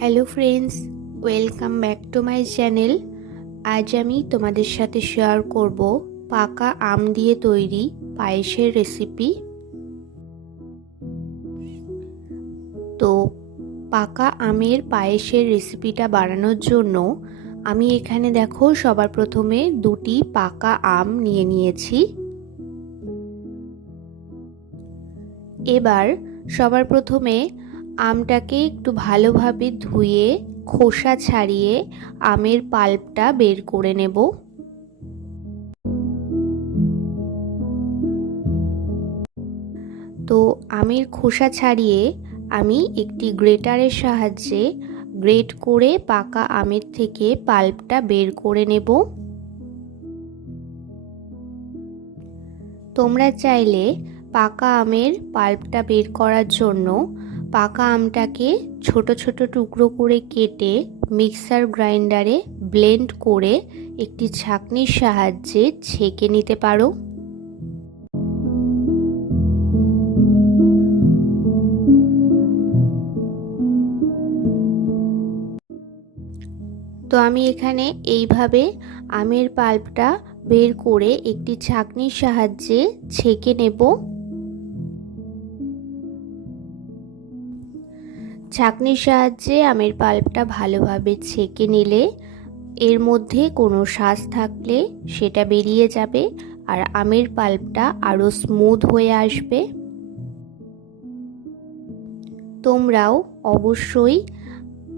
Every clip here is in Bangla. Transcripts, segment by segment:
Hello friends, welcome back to my channel. আজ আমি তোমাদের সাথে শেয়ার করব পাকা আম দিয়ে তৈরি পায়েসের রেসিপি। তো পাকা আমের পায়েসের রেসিপিটা বানানোর জন্য আমি এখানে দেখো সবার প্রথমে দুটি পাকা আম নিয়ে নিয়েছি। এবার সবার প্রথমে আমটাকে একটু ভালোভাবে ধুয়ে খোসা ছাড়িয়ে আমের পাল্পটা বের করে নেব। তো আমের খোসা ছাড়িয়ে আমি একটি গ্রেটারের সাহায্যে গ্রেট করে পাকা আমের থেকে পাল্পটা বের করে নেব। তোমরা চাইলে পাকা আমের পাল্পটা বের করার জন্য পাকা আমটাকে ছোট ছোট টুকরো করে কেটে মিক্সার গ্রাইন্ডারে ব্লেন্ড করে একটি ছাঁকনির সাহায্যে ছেঁকে নিতে পারো। তো আমি এখানে এইভাবে আমের পাল্পটা বের করে একটি ছাঁকনির সাহায্যে ছেঁকে নেব। ছাঁকনির সাহায্যে আমের পাল্পটা ভালোভাবে ছেঁকে নিলে এর মধ্যে কোনো শাঁস থাকলে সেটা বেরিয়ে যাবে আর আমের পাল্পটা আরও স্মুথ হয়ে আসবে। তোমরাও অবশ্যই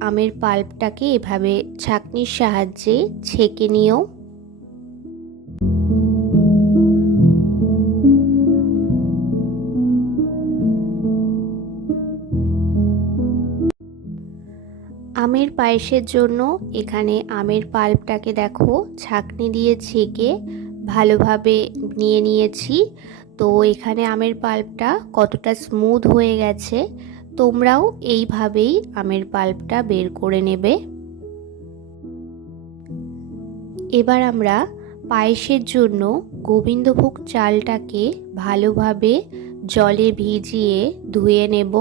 আমের পাল্পটাকে এভাবে ছাঁকনির সাহায্যে ছেঁকে নিও। আমের পায়েসের জন্য এখানে আমের পাল্পটাকে দেখো ছাঁকনি দিয়ে ছেঁকে ভালোভাবে নিয়ে নিয়েছি। তো এখানে আমের পাল্পটা কতটা স্মুথ হয়ে গেছে, তোমরাও এইভাবেই আমের পাল্পটা বের করে নেবে। এবার আমরা পায়েসের জন্য গোবিন্দভোগ চালটাকে ভালোভাবে জলে ভিজিয়ে ধুয়ে নেব।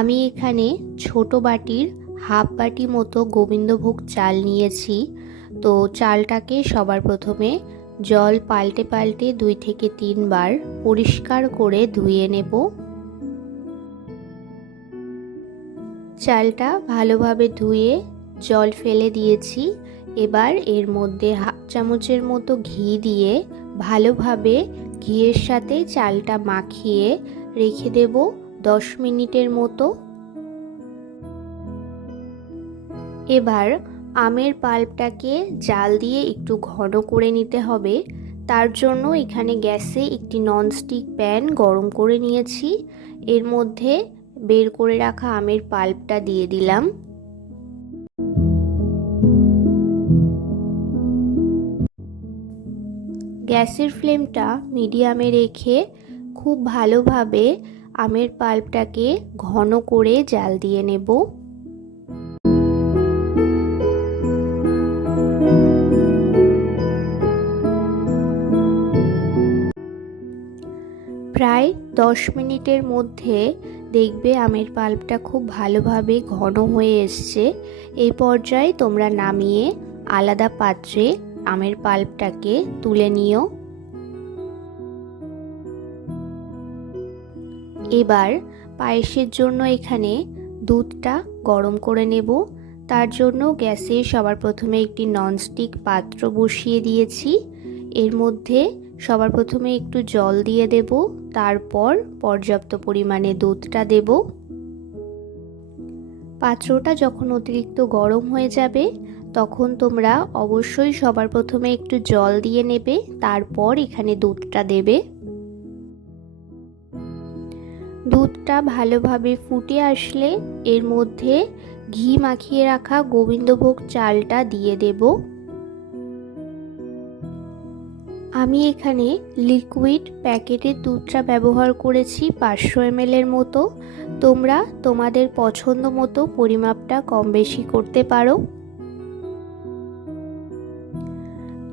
আমি এখানে ছোট বাটির হাফ বাটি মতো গোবিন্দভোগ চাল নিয়েছি। তো চালটাকে সবার প্রথমে জল পাল্টে পাল্টে 2 থেকে 3 বার পরিষ্কার করে ধুয়ে নেব। চালটা ভালোভাবে ধুয়ে জল ফেলে দিয়েছি। এবার এর মধ্যে হাফ চামচের মতো ঘি দিয়ে ভালোভাবে ঘিয়ের সাথে চালটা মাখিয়ে রেখে দেব 10 মিনিটের মতো। এবার আমের পাল্পটাকে জাল দিয়ে একটু ঘন করে নিতে হবে। তার জন্য এখানে গ্যাসে একটি ননস্টিক প্যান গরম করে নিয়েছি। এর মধ্যে বের করে রাখা আমের পাল্পটা দিয়ে দিলাম। গ্যাসের ফ্লেমটা মিডিয়ামে রেখে খুব ভালোভাবে আমের পাল্পটাকে ঘন করে জাল দিয়ে নেব। প্রায় 10 মিনিটের মধ্যে দেখবে আমের পাল্পটা খুব ভালোভাবে ঘন হয়ে এসছে। এই পর্যায়ে তোমরা নামিয়ে আলাদা পাত্রে আমের পাল্পটাকে তুলে নিও। এবার পায়েসের জন্য এখানে দুধটা গরম করে নেব। তার জন্য গ্যাসে সবার প্রথমে একটি ননস্টিক পাত্র বসিয়ে দিয়েছি। এর মধ্যে সবার প্রথমে একটু জল দিয়ে দেব, তারপর পর্যাপ্ত পরিমাণে দুধটা দেব। পাত্রটা যখন অতিরিক্ত গরম হয়ে যাবে তখন তোমরা অবশ্যই সবার প্রথমে একটু জল দিয়ে নেবে, তারপর এখানে দুধটা দেবে। দুধটা ভালোভাবে ফুটে আসলে এর মধ্যে ঘি মাখিয়ে রাখা গোবিন্দভোগ চালটা দিয়ে দেব। আমি এখানে লিকুইড প্যাকেটের দুধটা ব্যবহার করেছি 500 ml এর মতো। তোমরা তোমাদের পছন্দ মতো পরিমাপটা কম বেশি করতে পারো।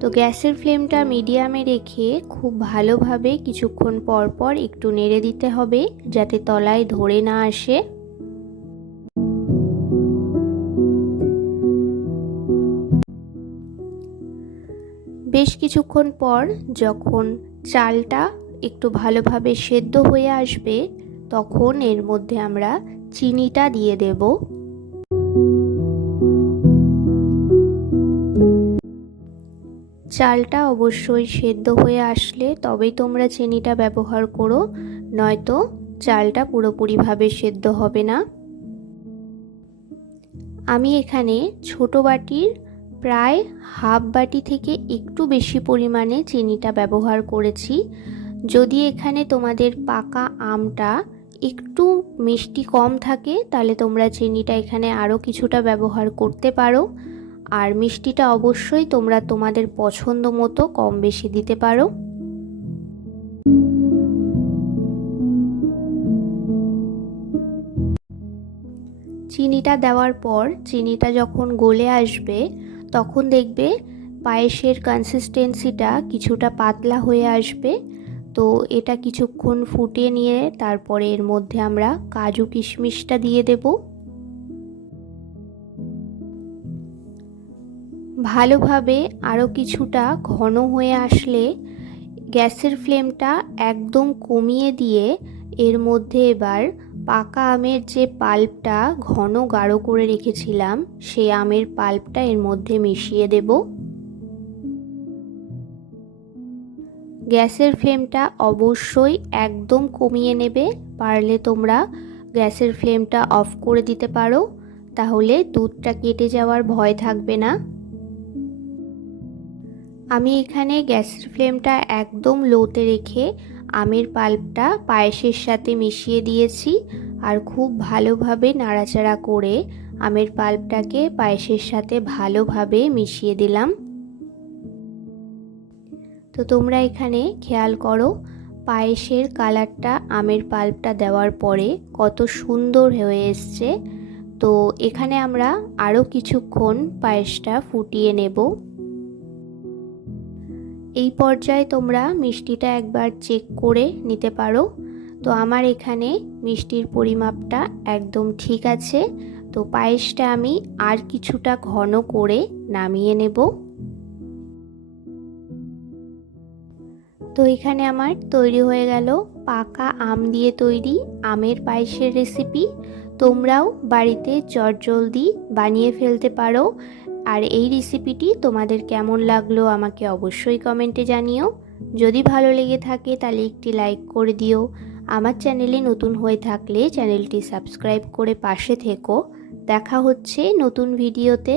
তো গ্যাসের ফ্লেমটা মিডিয়ামে রেখে খুব ভালোভাবে কিছুক্ষণ পর পর একটু নেড়ে দিতে হবে যাতে তলায় ধরে না আসে। বেশ কিছুক্ষণ পর যখন চালটা একটু ভালোভাবে সেদ্ধ হয়ে আসবে তখন এর মধ্যে আমরা চিনিটা দিয়ে দেব। চালটা অবশ্যই সেদ্ধ হয়ে আসলে তবেই তোমরা চিনিটা ব্যবহার করো, নয়তো চালটা পুরোপুরিভাবে সেদ্ধ হবে না। আমি এখানে ছোট বাটির প্রায় হাফ বাটি থেকে একটু বেশি পরিমাণে চিনিটা ব্যবহার করেছি। যদি এখানে তোমাদের পাকা আমটা একটু মিষ্টি কম থাকে তাহলে তোমরা চিনিটা এখানে আরও কিছুটা ব্যবহার করতে পারো, আর মিষ্টিটা অবশ্যই তোমরা তোমাদের পছন্দ মতো কম বেশি দিতে পারো। চিনিটা দেওয়ার পর চিনিটা যখন গলে আসবে তখন দেখবে পায়েসের কনসিস্টেন্সিটা কিছুটা পাতলা হয়ে আসবে। তো এটা কিছুক্ষণ ফুটিয়ে নিয়ে তারপরে এর মধ্যে আমরা কাজু কিশমিশটা দিয়ে দেব। ভালোভাবে আরও কিছুটা ঘন হয়ে আসলে গ্যাসের ফ্লেমটা একদম কমিয়ে দিয়ে এর মধ্যে এবার পাকা আমের যে পাল্পটা ঘন গাঢ় করে রেখেছিলাম সেই আমের পাল্পটা এর মধ্যে মিশিয়ে দেব। গ্যাসের ফ্লেমটা অবশ্যই একদম কমিয়ে নেবে, পারলে তোমরা গ্যাসের ফ্লেমটা অফ করে দিতে পারো, তাহলে দুধটা কেটে যাওয়ার ভয় থাকবে না। আমি এখানে গ্যাসের ফ্লেমটা একদম লোতে রেখে আমের পাল্পটা পায়েসের সাথে মিশিয়ে দিয়েছি আর খুব ভালোভাবে নাড়াচাড়া করে আমের পাল্পটাকে পায়েসের সাথে ভালোভাবে মিশিয়ে দিলাম। তো তোমরা এখানে খেয়াল করো পায়েসের কালারটা আমের পাল্পটা দেওয়ার পরে কত সুন্দর হয়ে এসছে। তো এখানে আমরা আরও কিছুক্ষণ পায়েসটা ফুটিয়ে নেব। এই পর্যায়ে তোমরা মিষ্টিটা একবার চেক করে নিতে পারো। তো আমার এখানে মিষ্টির পরিমাপটা একদম ঠিক আছে। তো পায়েসটা আমি আর কিছুটা ঘন করে নামিয়ে নেব। তো এখানে আমার তৈরি হয়ে গেল পাকা আম দিয়ে তৈরি আমের পায়েসের রেসিপি। তোমরাও বাড়িতে চটজলদি বানিয়ে ফেলতে পারো। আর এই রেসিপিটি তোমাদের কেমন লাগলো আমাকে অবশ্যই কমেন্টে জানিও। যদি ভালো লেগে থাকে তাহলে একটি লাইক করে দিও। আমার চ্যানেলে নতুন হয়ে থাকলে চ্যানেলটি সাবস্ক্রাইব করে পাশে থেকো। দেখা হচ্ছে নতুন ভিডিওতে।